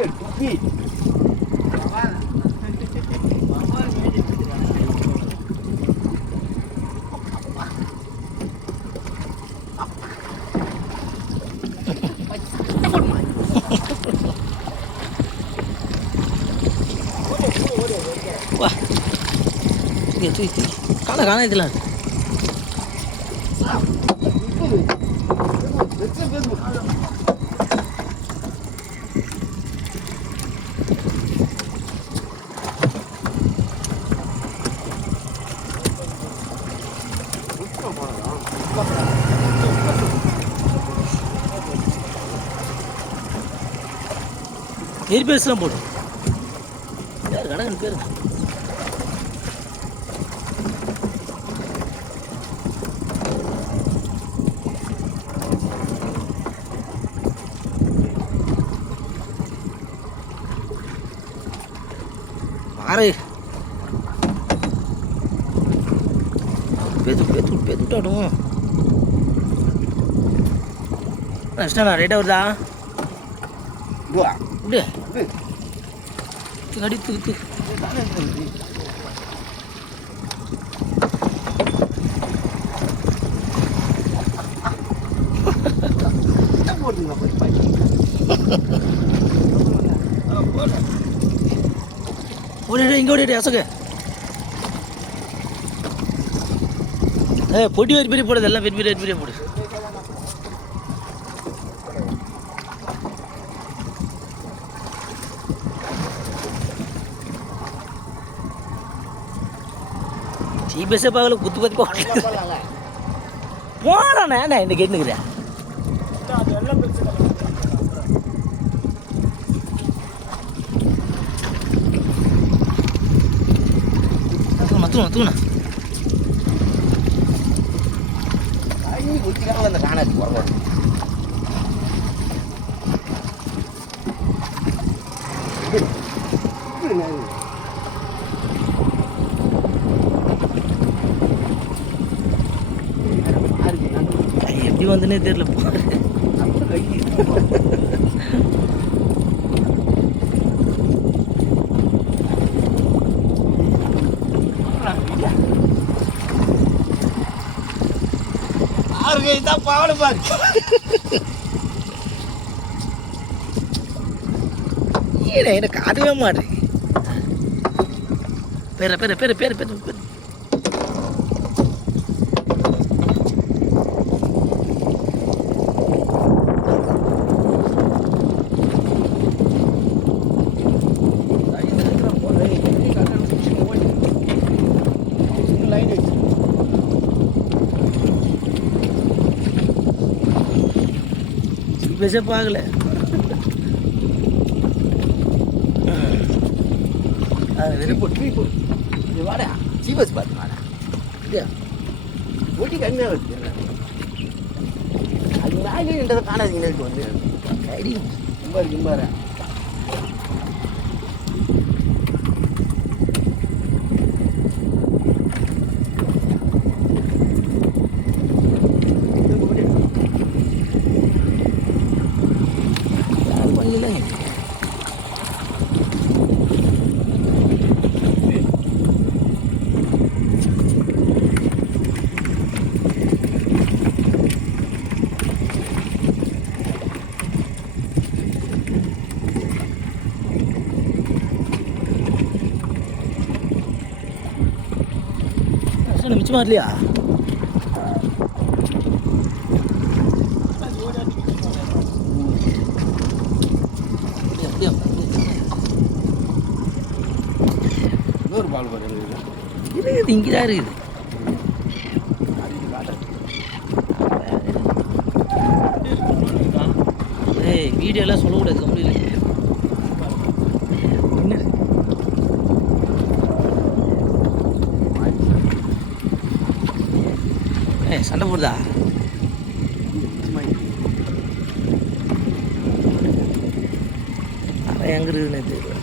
Wah, itu kalah itu lah. Here பேசலாம் போடு. யார் கடகன் பேரு? மாறு. பெதுட்டாடும். நஷ்டனா ரைட்டா வருதா? Dua. Udah. Tadi tuh. Udah இங்க ஓடிடு அசக. பொடி பெரிய போடுது எல்லாம் பெரிய போடு. சீபஸே பார்க்கல குத்து போடல போறானே நான் என்ன கேட்டுக்கிறேன் தூணா அந்த காணாது போறோம் எப்படி வந்துன்னே தெரியல போற பாவல பாரு எனக்கு காட்டவே மாட்டேன் பேர वैसे पागल है अरे पोट्री को ये वाला जीवस बात वाला ये वोटी करने होती है அது நாளே இந்த காணாதீங்க வந்து ஐடி நம்பர் மிச்சம் வரலையா இன்னொரு பால் பாரு இருக்குது இங்கதான் இருக்குது வீடியோலாம் சொல்லக்கூடாது கம்பெனியில் சண்டை போடுதா அரை எங்க இருக்குதுன்னு தெரியல